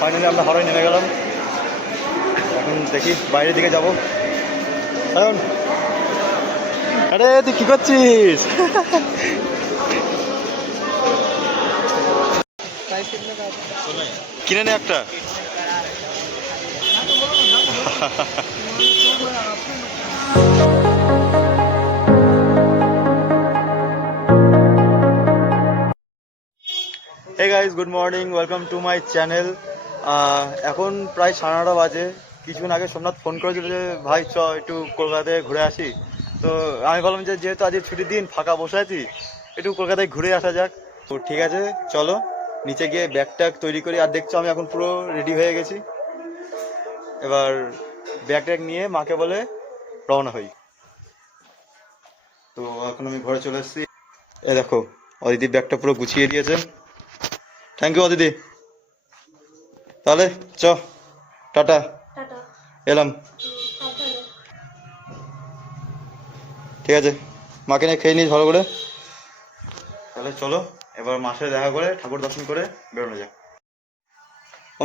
Finally আমরা হরাই নেমে গেলাম। এখন দেখি বাইরের দিকে যাবো। এখন আরে তুই কি করছিস? কিনে নে একটা। Hey guys, good morning, welcome to my channel. এখন প্রায় 9:30 বাজে। কিছুক্ষণ আগে সোমনাথ ফোন করেছিল যে ভাই চ একটু কলকাতায় ঘুরে আসি। তো আমি বললাম যে যেহেতু আজকে ছুটির দিন, ফাঁকা বসে আছি, একটু কলকাতায় ঘুরে আসা যাক। তো ঠিক আছে, চলো নিচে গিয়ে ব্যাগ ট্যাগ তৈরি করি। আর দেখছো আমি এখন পুরো রেডি হয়ে গেছি। এবার ব্যাগ ট্যাগ নিয়ে মাকে বলে রওনা হই। তো এখন আমি ঘরে চলে এসেছি। এ দেখো, অদিতি ব্যাগটা পুরো গুছিয়ে দিয়েছে। Thank you Aditi. তাহলে চ, টাটা, এলাম। ঠিক আছে, মাকে নিয়ে খেয়ে নিস ভালো করে। তাহলে চলো এবার মার সাথে দেখা করে ঠাকুর দর্শন করে বেরোনো যাক।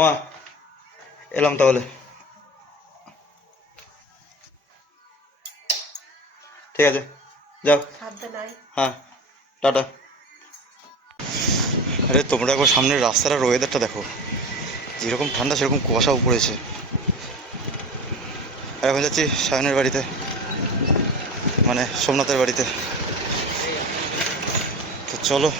মা এলাম তাহলে। ঠিক আছে, যাও। হ্যাঁ, টাটা। আরে তোমরা একবার সামনের রাস্তাটার ওয়েদারটা দেখো, যেরকম ঠান্ডা সেরকম কুয়াশাও পড়েছে। আর এখন যাচ্ছি সায়নের বাড়িতে, মানে সোমনাথের বাড়িতে। তো চলো।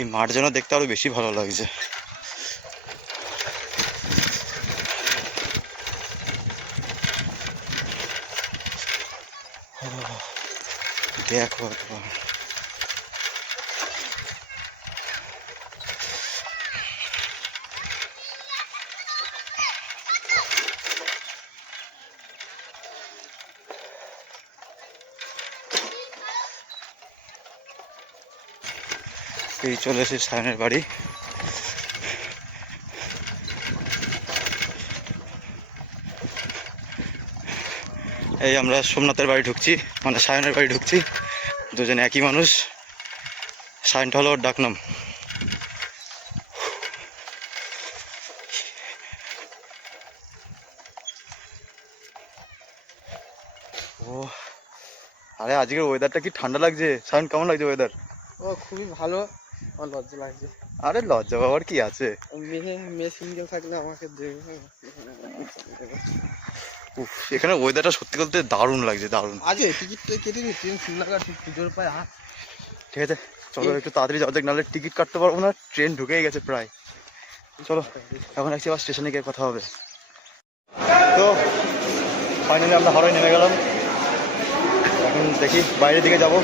এই মাঠ যেন দেখতে আরো বেশি ভালো লাগছে। দেখো একবার, এই চলে এসেছি সায়নের বাড়ি। এই আমরা সোমনাথের বাড়ি ঢুকছি, মানে সায়নের বাড়ি ঢুকছি। দুজনে একই মানুষ, সায়নটা হলো ওর ডাকনাম। ও আরে আজকের ওয়েদারটা কি ঠান্ডা লাগছে। সায়ন কেমন লাগছে ওয়েদার? ও খুবই ভালো। আমার লজ্জা লাগছে। আরে লজ্জা বাবার কি আছে, মেয়ে সিঙ্গেল থাকলে আমাকে দেবে। উফ, এখানে ওয়েদারটা সত্যি বলতে দারুণ লাগছে, দারুণ। আজকে টিকিটটা কেটে দিই, ট্রেন শিমলাঘাট পুজোর পায়। ঠিক আছে চলো একটু তাড়াতাড়ি যাওয়া যাক, নাহলে টিকিট কাটতে পারবো না, ট্রেন ঢুকেই গেছে প্রায়। চলো এখন একটু আবার স্টেশনে গিয়ে কথা হবে। তো ফাইনালি আমরা হরাই নেমে গেলাম। এখন দেখি বাইরের দিকে যাবো।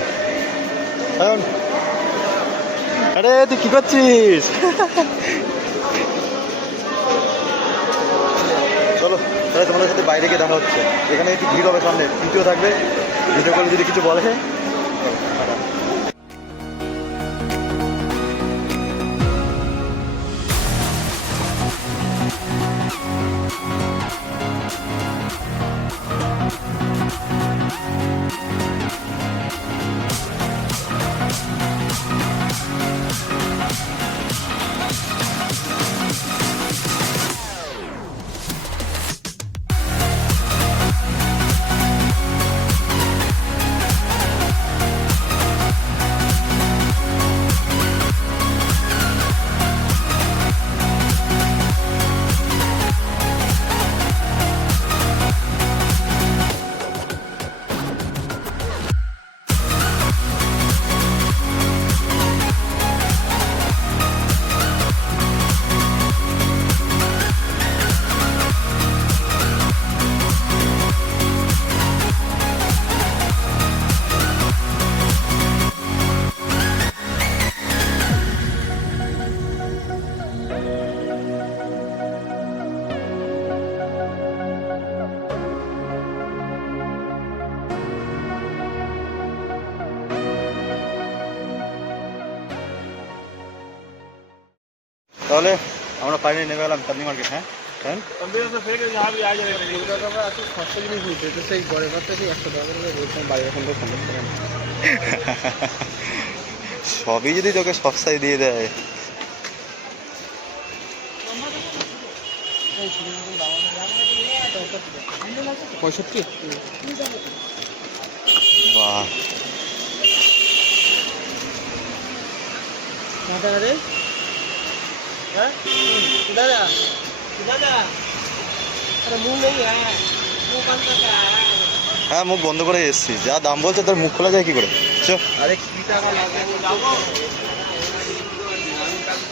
এখন আরে তুই কি করছিস? চলো তাহলে তোমাদের সাথে বাইরে গিয়ে দেখা হচ্ছে। এখানে একটু ভিড় হবে, সামনে ভিডিও থাকবে, ভিডিও কলে যদি কিছু বলে। তাহলে আমরা ফাইনালি নেমে গেলাম চাঁদনি মার্কেট। হ্যাঁ কলকাতা বা এত সস্তা জিনিস নিতে তো সেই গড়ে কথা সেই 100 টাকা করে বলতাম বাড়ি এখন তো সম্ভব করে না। সবই যদি তোকে সস্তায় দিয়ে দেয়। পঁয়ষট্টি বাহ, রে হ্যাঁ দাদা দাদা আরে মুখ নেই হ্যাঁ মুখ বন্ধ করে এসছি, যা দাম বলছে তোর মুখ খোলা যায় কি করে? চ আরে কি টাকা লাগে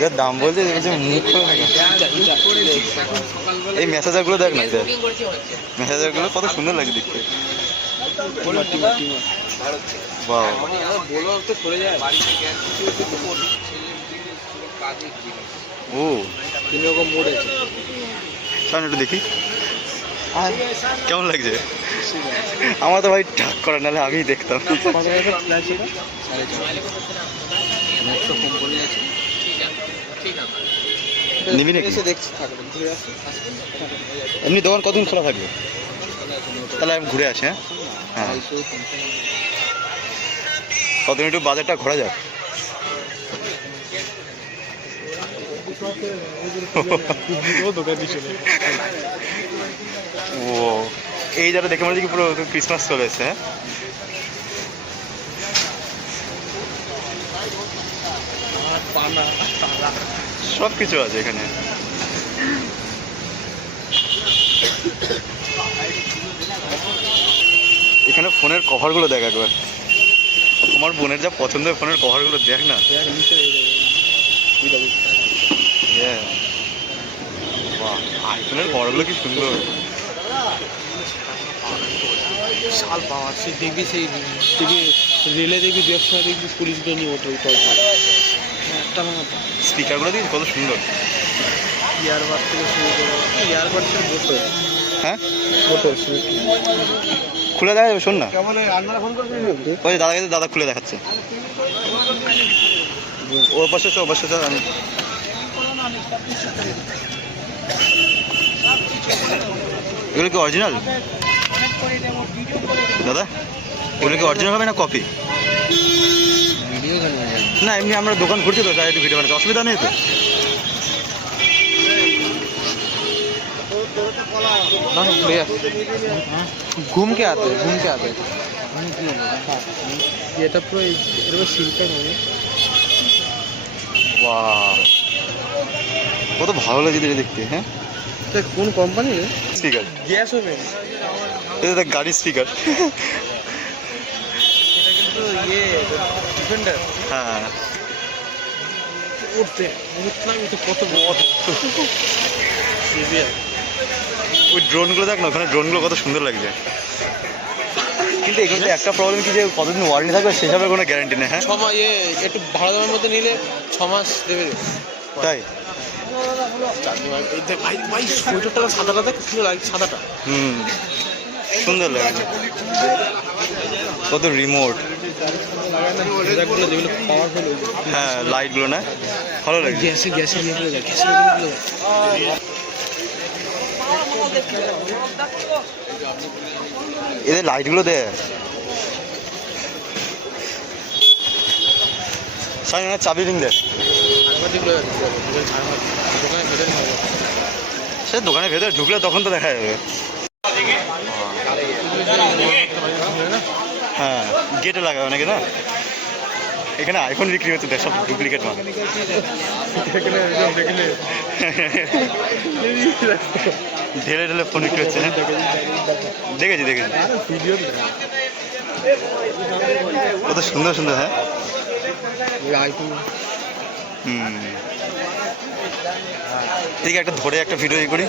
যা দাম বলছে বলছে মুখ খোলা না কেন? এই মেসেজারগুলো দেখ না, দেখ মেসেজারগুলো কত সুন্দর লাগে দেখতে। বাহ, বলো তো সরে যায় ও তিন রকম মোড আছে। সামনে একটু দেখি কেমন লাগছে। আমার তো ভাই ঠাক করে, নাহলে আমি দেখতাম। নিবি নাকি? এসে দেখছি থাকবে ঘুরে আসি এমনি দোকান কতদিন খোলা থাকবে? তাহলে আমি ঘুরে আসি। হ্যাঁ হ্যাঁ, কতদিন একটু বাজারটা ঘোরা যাক। ও এই যারা দেখে মনে হচ্ছে কি পুরো ক্রিসমাস চলে এসেছে। হ্যাঁ সব কিছু আছে এখানে। এখানে ফোনের কভারগুলো দেখ একবার, তোমার বোনের যা পছন্দের ফোনের কভারগুলো দেখ না। বাহ, আইফোনের কভারগুলো কি সুন্দর। শাল পাওয়ার সেই দেখবি সেই টিভি রেলে দেখবি ব্যবসা দেখবি পুলিশগুলো নিয়ে ওঠে ওই টয় একটা স্পিকারগুলো দিয়েছে কত সুন্দর। ইয়ারবাড থেকে শুরু করে ইয়ারবাডসের বোতল হ্যাঁ বোতল খুলে দেখা যাবে, শোন না। কেমন রান্নার ফোন করবি ওই যে দাদা গেছে, দাদা খুলে দেখাচ্ছে। ওর পাশে ওর পাশে আমি এগুলো কি অরিজিনাল দাদা? এগুলো কি অরিজিনাল হবে না কপি? ভিডিও না এমনি আমরা দোকান ঘুরছি তো, তাই একটু ভিডিও বানাতে অসুবিধা নেই তো। घूम के आते हैं এটা পুরো এরকম শিল্প হবে। বাহ, কত ভালো লাগে দেখতে। হ্যাঁ এটা কোন কোম্পানি? Speaker, gas oven. এটা দেখ গাড়ির স্পিকার। এটা কিন্তু ইয়ে ডিফেন্ডার। হ্যাঁ উঠতে উঠলাম তো কত বড় সিভিয়ার। ওই ড্রোনগুলো দেখ না, ওখানে ড্রোনগুলো কত সুন্দর লাগছে। কিন্তু এগুলোতে একটা প্রবলেম কি, যে কতদিন ওয়ারেন্টি থাকবে সেসবের কোনো গ্যারান্টি নেই। হ্যাঁ 6 মাস একটু ভালো দামের মধ্যে নিলে 6 মাস দেবে। তাই ভাই ভাই সোয়েটারটা সাদাটা দেখ সুন্দর লাগে সাদাটা। সুন্দর লাগছে। কত রিমোট, যেগুলো পাওয়ারফুল। হ্যাঁ লাইটগুলো না ভালো লাগে। গ্যাসে নিয়ে চলে যায় গ্যাসে এদের লাইটগুলো দে সামনে চাবি রিং দে। সে দোকানের ভেতরে ঢুকলে তখন তো দেখা যাবে। হ্যাঁ গেটে লাগাবে নাকি না? এখানে আইফোন বিক্রি হচ্ছে, দেখ সব ডুপ্লিকেট মাল। ঢেলে ঢেলে ফোন বিক্রি হচ্ছে। হ্যাঁ দেখেছি কত সুন্দর সুন্দর। হ্যাঁ ঠিক একটা ধরে একটা ভিডিও করি।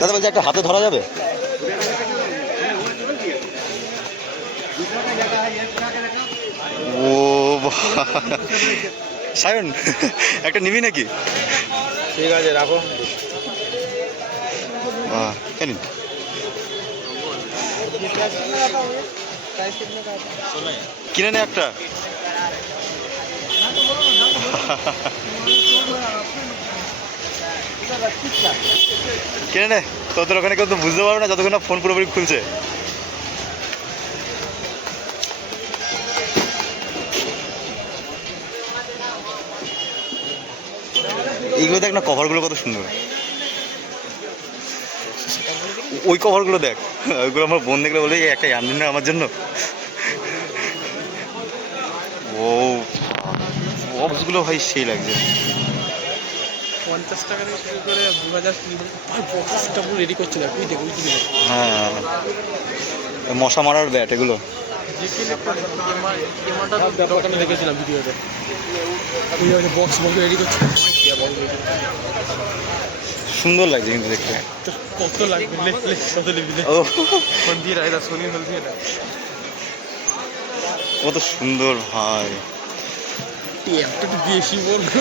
দাদা বলছে একটা হাতে ধরা যাবে? ও সায়ন একটা নিবি নাকি? ঠিক আছে রাখো। কেন কিনে নে একটা। কিনে নে, তোদের ওখানে কেউ তো বুঝতে পারবে না যতক্ষণ না ফোন পুরোপুরি খুলছে। এইগুলো দেখ না, কভারগুলো কত সুন্দর। ওই কভারগুলো দেখ, ওইগুলো আমার বোন দেখলে বলে "এই একটা আনদিন না আমার জন্য"। ও বক্সগুলো ভাই সেই লাগছে। 50 টাকা করে 2000 ভাই বক্সটা পুরো রেডি করছিল তুই দেখ ওই দিকে হ্যাঁ, মশা মারার ব্যাট এগুলো। ওখানে দেখেছিলাম ভিডিওতে ওই বক্স রেডি করছিল। সুন্দর লাগছে কিন্তু দেখতে। কত লাগবে কত লিখবি ও ফোন দিয়ে রাখা সোনি হল দিয়ে কত সুন্দর ভাই। একটু বেশি বলবো।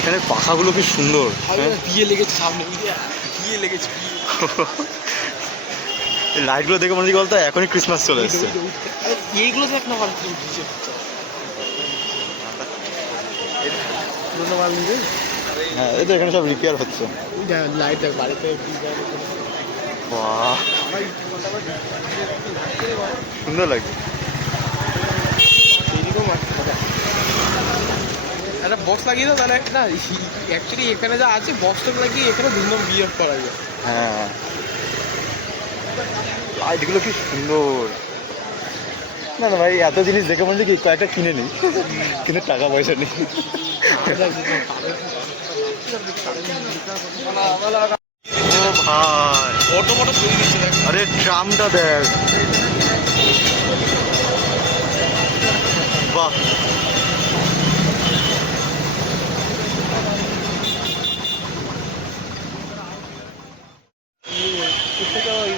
এখানে পাখাগুলো কি সুন্দর। দিয়ে লেগেছে সামনে দিয়ে লেগেছে লাইটগুলো দেখে মনে হচ্ছে বলতো এখনই ক্রিসমাস চলে এসছে। এইগুলো দেখ না ভালো হ্যাঁ, এই তো এখানে সব রিপেয়ার হচ্ছে। লাইট দেখ বাড়িতে বাহ, সুন্দর লাগছে। একটা বক্স লাগিয়ে দাও তাহলে একটা অ্যাকচুয়ালি এখানে যা আছে বক্সটা লাগিয়ে এখানে ধুমধাম বিয়ে করা যায়। হ্যাঁ, লাইটগুলো কি সুন্দর। না না ভাই, এত জিনিস দেখে মনে হচ্ছে কি কয়েকটা কিনে নিই, কিন্তু টাকা পয়সা নেই। ও ভাই, অটো মোটো তৈরি দিচ্ছে দেখ। আরে ট্রামটা দেখ, বাহ।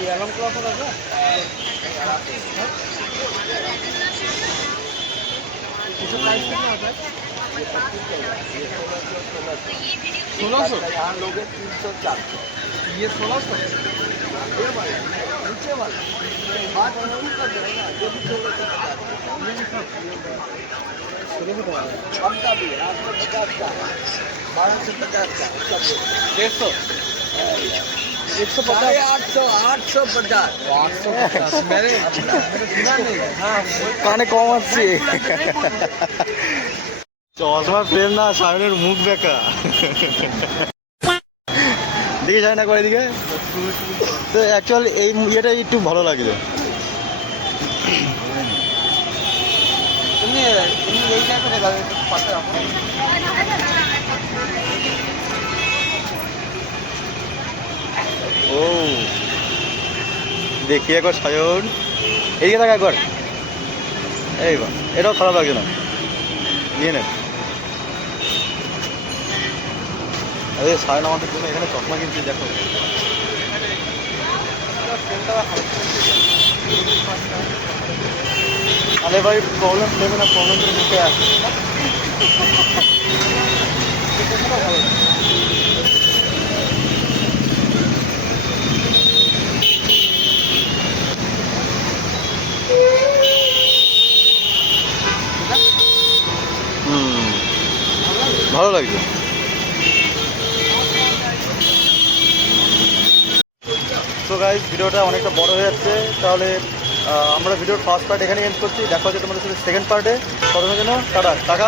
অ্যালার্ম ক্লক আছে কিছু প্রাইস कितना आता है 1600 यहाँ लोग 300 400 ये 1600 ये वाला नीचे वाला बात नहीं कर रहे ना ये भी 1600 कम का भी है 850 का 1250 का सब 150 850 मैंने सुना नहीं। हाँ কানে কম আসছে। চশমা ফ্রেম না, সায়নের মুখ দেখা দিকে যায় না করে দিকে। তো অ্যাকচুয়ালি এই ইয়েটা একটু ভালো লাগছে। ও দেখি একবার সায়ন, এইদিকে থাকা একবার। এই বা, এটাও খারাপ লাগছে না, নিয়ে নেন। আরে সায়ন আমাদের জন্য এখানে চশমা কিনছি, দেখো। আরে ভাই প্রবলেম দেবে না, প্রবলেম করে মুখে আসে। ভালো লাগছে। তো গাইস, ভিডিওটা অনেকটা বড় হয়ে যাচ্ছে, তাহলে আমরা ভিডিওর ফার্স্ট পার্ট এখানে এন্ড করছি। দেখা হচ্ছে তোমাদের সাথে সেকেন্ড পার্টে। ততক্ষণের জন্য টাটা।